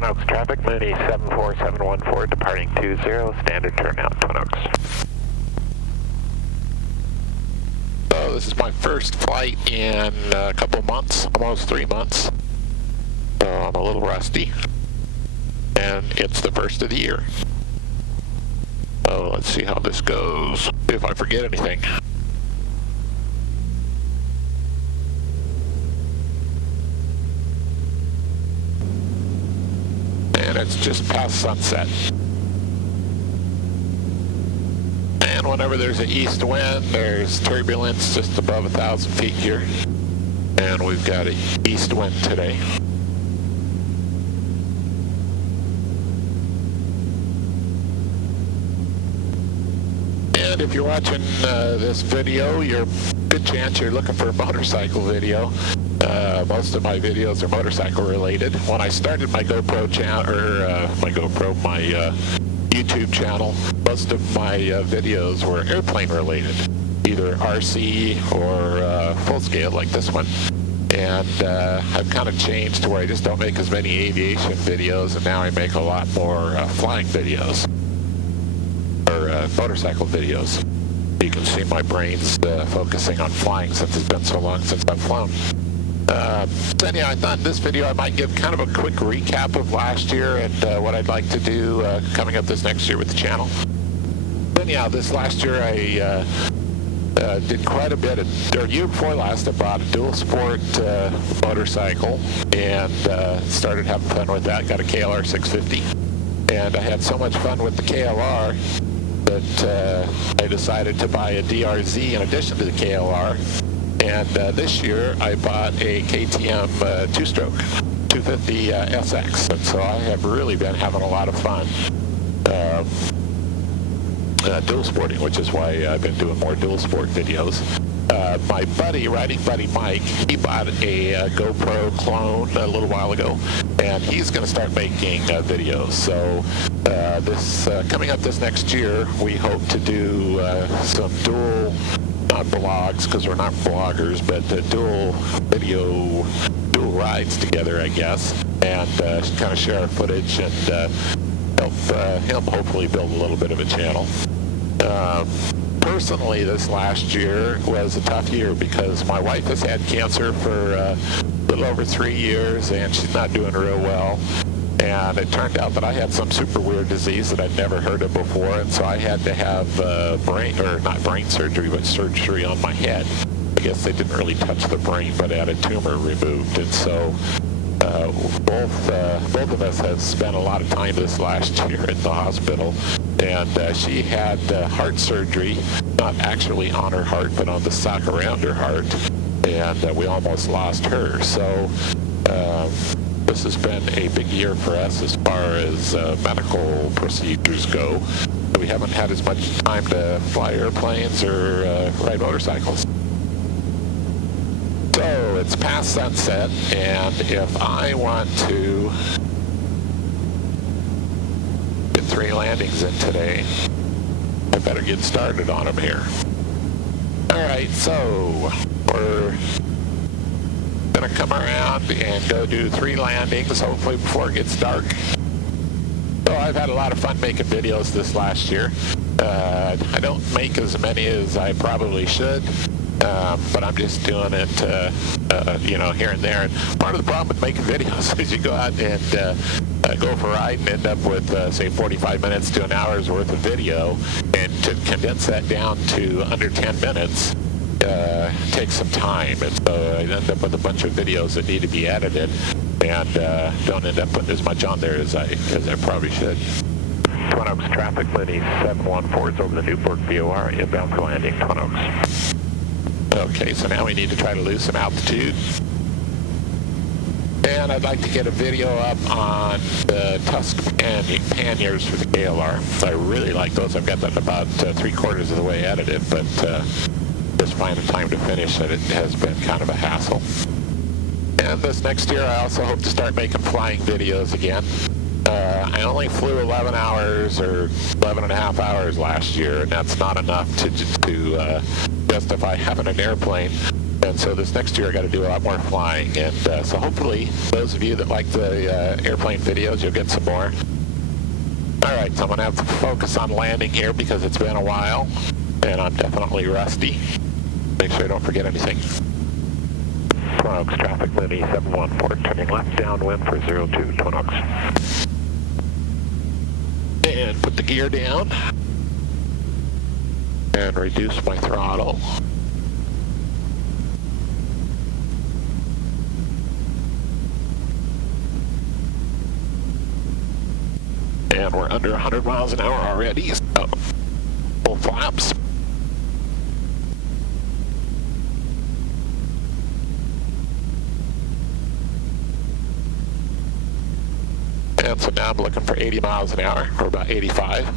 Twin Oaks traffic, Mooney 74714, departing 20, standard turnout, Twin Oaks. So this is my first flight in a couple of months, almost 3 months. So I'm a little rusty. And it's the first of the year. So let's see how this goes, if I forget anything. And it's just past sunset. And whenever there's an east wind, there's turbulence just above 1,000 feet here. And we've got an east wind today. And if you're watching this video, you're good chance you're looking for a motorcycle video. Most of my videos are motorcycle related. When I started my GoPro channel, or my YouTube channel, most of my videos were airplane related, either RC or full scale like this one. And I've kind of changed to where I just don't make as many aviation videos, and now I make a lot more flying videos, or motorcycle videos. You can see my brain's focusing on flying since it's been so long since I've flown. So anyhow, I thought in this video I might give kind of a quick recap of last year and what I'd like to do coming up this next year with the channel. Anyhow, this last year I did quite a bit or year before last I bought a dual sport motorcycle and started having fun with that. Got a KLR 650, and I had so much fun with the KLR that I decided to buy a DRZ in addition to the KLR. And this year I bought a KTM two-stroke 250 SX, and so I have really been having a lot of fun dual sporting, which is why I've been doing more dual sport videos. My riding buddy Mike, he bought a GoPro clone a little while ago, and he's going to start making videos. So this coming up this next year, we hope to do some dual, not blogs because we're not bloggers, but dual rides together, I guess, and kind of share our footage and help him hopefully build a little bit of a channel. Personally, this last year was a tough year because my wife has had cancer for a little over 3 years, and she's not doing real well. And it turned out that I had some super weird disease that I'd never heard of before, and so I had to have not brain surgery, but surgery on my head. I guess they didn't really touch the brain, but I had a tumor removed, and so both of us have spent a lot of time this last year in the hospital. And she had heart surgery, not actually on her heart, but on the sock around her heart, and we almost lost her. So this has been a big year for us as far as medical procedures go. We haven't had as much time to fly airplanes or ride motorcycles. So it's past sunset, and if I want to get 3 landings in today, I better get started on them here. Alright, so we're going to come around and go do 3 landings, hopefully before it gets dark. So I've had a lot of fun making videos this last year. I don't make as many as I probably should. But I'm just doing it, you know, here and there. And part of the problem with making videos is you go out and go for a ride and end up with, say, 45 minutes to an hour's worth of video, and to condense that down to under 10 minutes takes some time. And so I end up with a bunch of videos that need to be edited, and don't end up putting as much on there as I probably should. Twin Oaks traffic, Mooney 714 is over the Newport VOR, inbound for landing, Twin Oaks. Okay, so now we need to try to lose some altitude. And I'd like to get a video up on the tusk panniers for the KLR. I really like those. I've got that about 3/4 of the way edited, but just finding time to finish it has been kind of a hassle. And this next year I also hope to start making flying videos again. I only flew 11 hours or 11 and a half hours last year, and that's not enough to justify having an airplane. And so this next year I got to do a lot more flying. And so hopefully those of you that like the airplane videos, you'll get some more. All right, so I'm going to have to focus on landing here because it's been a while. And I'm definitely rusty. Make sure I don't forget anything. Twin Oaks traffic, Mooney 714, turning left downwind for 02, Twin Oaks. And put the gear down. And reduce my throttle. And we're under 100 miles an hour already, so full flaps. And so now I'm looking for 80 miles an hour, or about 85.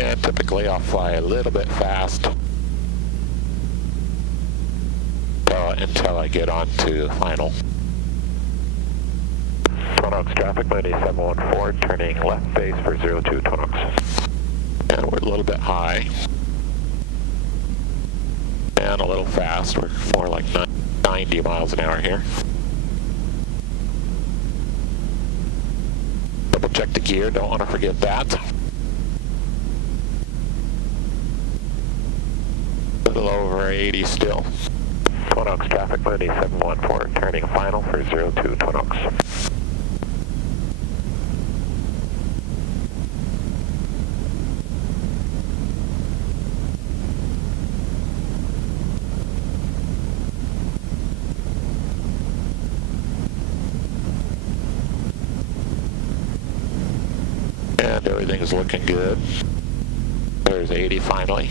And typically I'll fly a little bit fast until I get on to final. Twin Oaks traffic, Mooney 714, turning left base for 02, Twin Oaks. And we're a little bit high. And a little fast. We're more like 90 miles an hour here. Double check the gear, don't want to forget that. A little over 80 still. Twin Oaks traffic, Mooney 714, turning final for 02, Twin Oaks. And everything's looking good. There's 80 finally.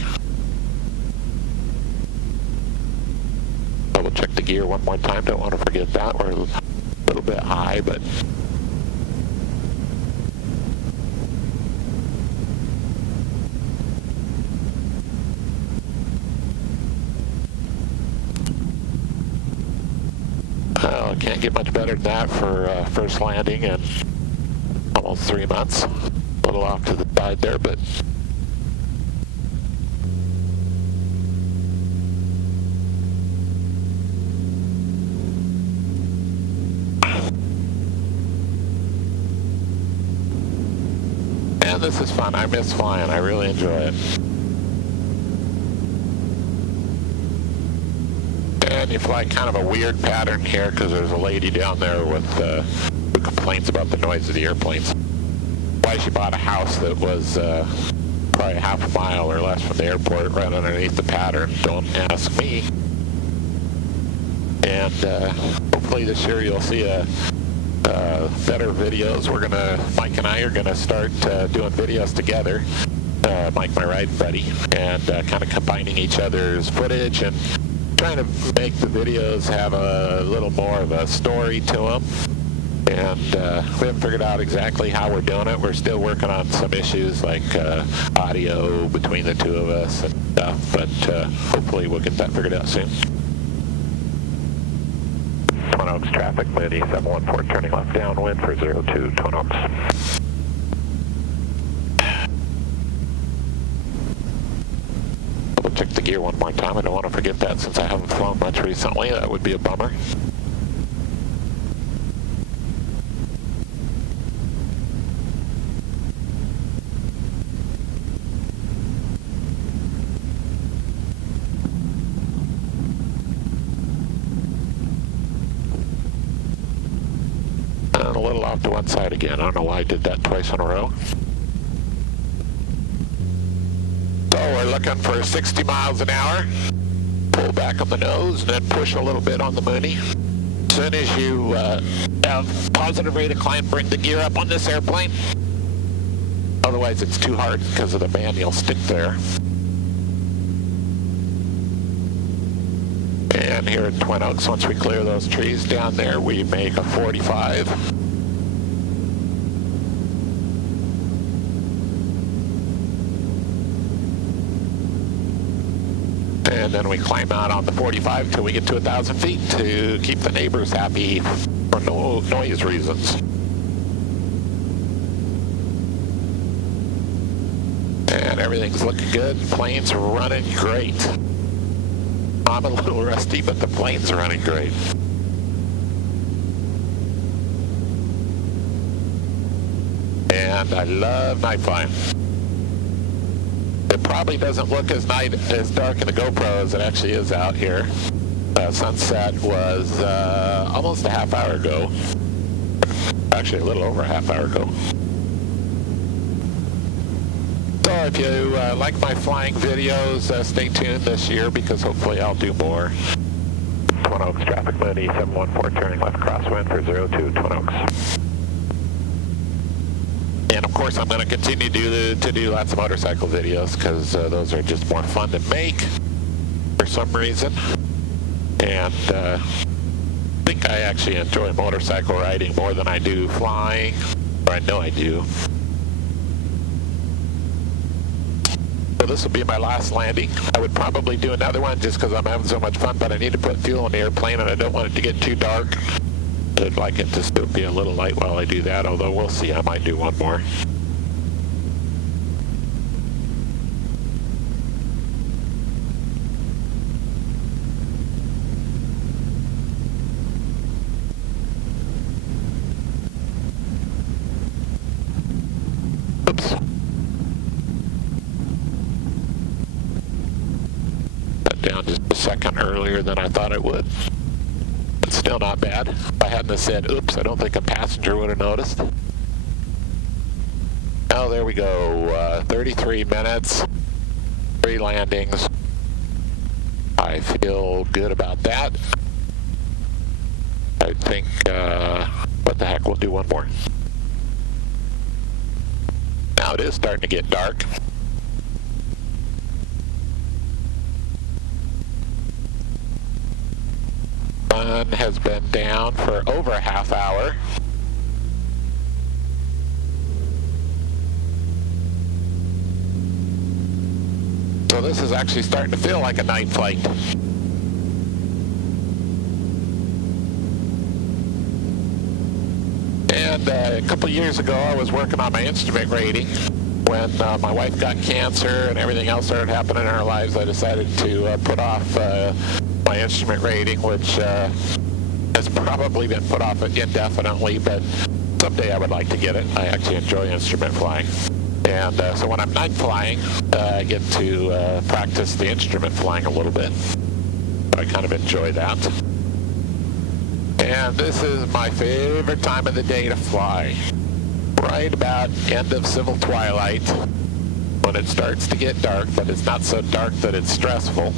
Double check the gear one more time, don't want to forget that. We're a little bit high, but well, can't get much better than that for first landing in almost 3 months. A little off to the side there, but and this is fun. I miss flying. I really enjoy it. And you fly kind of a weird pattern here because there's a lady down there with who complains about the noise of the airplanes. Why she bought a house that was probably half a mile or less from the airport right underneath the pattern. Don't ask me. And hopefully this year you'll see better videos. Mike and I are gonna start doing videos together. Mike, my ride buddy, and kind of combining each other's footage and trying to make the videos have a little more of a story to them. And we haven't figured out exactly how we're doing it. We're still working on some issues like audio between the two of us and stuff, but hopefully we'll get that figured out soon. Twin Oaks traffic, Mooney 714, turning left downwind for 02, Twin Oaks. Double check the gear one more time. I don't want to forget that since I haven't flown much recently. That would be a bummer. And a little off to one side again. I don't know why I did that twice in a row. So we're looking for 60 miles an hour. Pull back on the nose and then push a little bit on the Mooney. As soon as you have positive rate of climb, bring the gear up on this airplane. Otherwise it's too hard because of the manual stick there. And here at Twin Oaks, once we clear those trees down there, we make a 45. And then we climb out on the 45 till we get to 1,000 feet to keep the neighbors happy for noise reasons. And everything's looking good. Plane's running great. I'm a little rusty, but the plane's running great. And I love night flying. It probably doesn't look as dark in the GoPro as it actually is out here. Sunset was almost a half hour ago. Actually, a little over a half hour ago. So if you like my flying videos, stay tuned this year because hopefully I'll do more. Twin Oaks, traffic Mooney 714, turning left crosswind for 02 Twin Oaks. And of course I'm going to continue to do lots of motorcycle videos because those are just more fun to make for some reason. And I think I actually enjoy motorcycle riding more than I do flying, or I know I do. So this will be my last landing. I would probably do another one just because I'm having so much fun, but I need to put fuel in the airplane and I don't want it to get too dark. I'd like it to still be a little light while I do that, although we'll see. I might do one more. Oops. Got down just a second earlier than I thought it would. Still not bad. If I hadn't have said, oops, I don't think a passenger would have noticed. Oh, there we go. 33 minutes, 3 landings. I feel good about that. I think, what the heck, we'll do one more. Now it is starting to get dark. Sun has been down for over a half hour. So this is actually starting to feel like a night flight. And a couple years ago I was working on my instrument rating. When my wife got cancer and everything else started happening in our lives, I decided to put off my instrument rating, which has probably been put off indefinitely, but someday I would like to get it. I actually enjoy instrument flying. And so when I'm night flying, I get to practice the instrument flying a little bit. I kind of enjoy that. And this is my favorite time of the day to fly. Right about end of civil twilight, when it starts to get dark, but it's not so dark that it's stressful.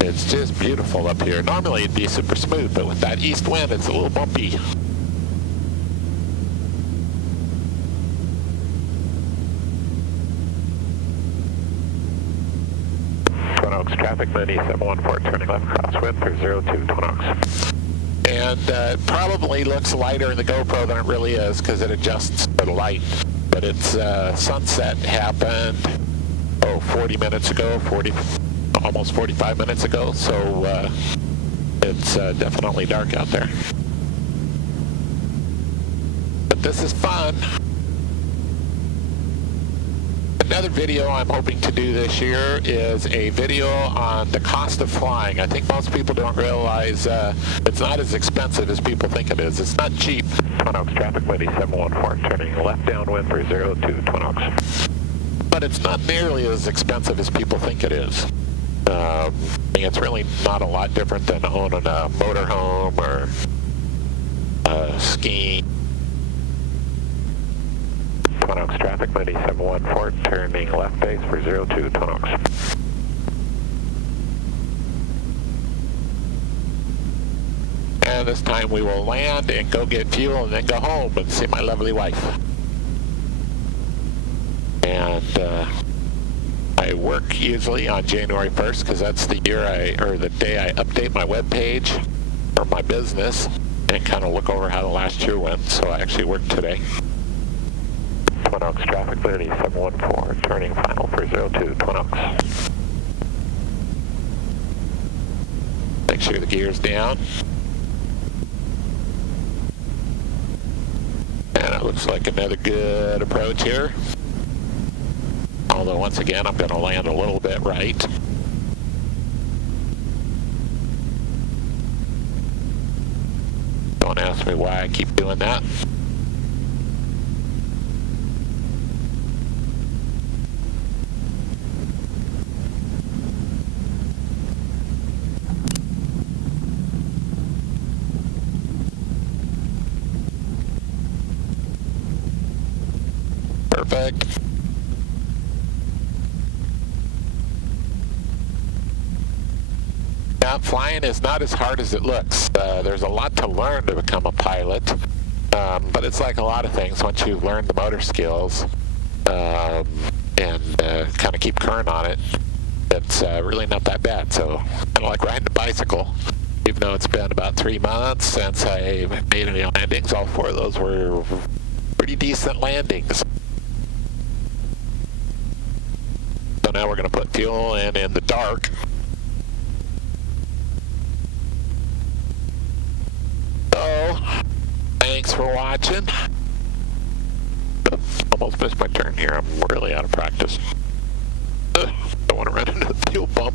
It's just beautiful up here. Normally it'd be super smooth, but with that east wind, it's a little bumpy. Twin Oaks, traffic Mooney 714, turning left crosswind for 02 Twin Oaks. And it probably looks lighter in the GoPro than it really is because it adjusts for the light. But it's sunset happened, 40 minutes ago, almost 45 minutes ago, so it's definitely dark out there. But this is fun. Another video I'm hoping to do this year is a video on the cost of flying. I think most people don't realize it's not as expensive as people think it is. It's not cheap. Twin Oaks, traffic Mooney 714, turning left downwind for 02 Twin Oaks. But it's not nearly as expensive as people think it is. I mean, it's really not a lot different than owning a motorhome or skiing. Twin Oaks, traffic Mooney 714, turning left base for 02 Twin Oaks. And this time we will land and go get fuel and then go home and see my lovely wife. And I work usually on January 1st because that's the day I update my webpage or my business and kind of look over how the last year went. So I actually worked today. Twin Oaks, traffic Mooney 714, turning final for 02 Twin Oaks. Make sure the gear's down. And it looks like another good approach here. although once again I'm going to land a little bit right. Don't ask me why I keep doing that. Perfect. Yeah, flying is not as hard as it looks. There's a lot to learn to become a pilot, but it's like a lot of things. Once you've learned the motor skills and kind of keep current on it, it's really not that bad. So kind of like riding a bicycle. Even though it's been about 3 months since I made any landings, all 4 of those were pretty decent landings. So now we're going to put fuel in the dark. So, thanks for watching. Almost missed my turn here. I'm really out of practice. Don't want to run into the fuel pump.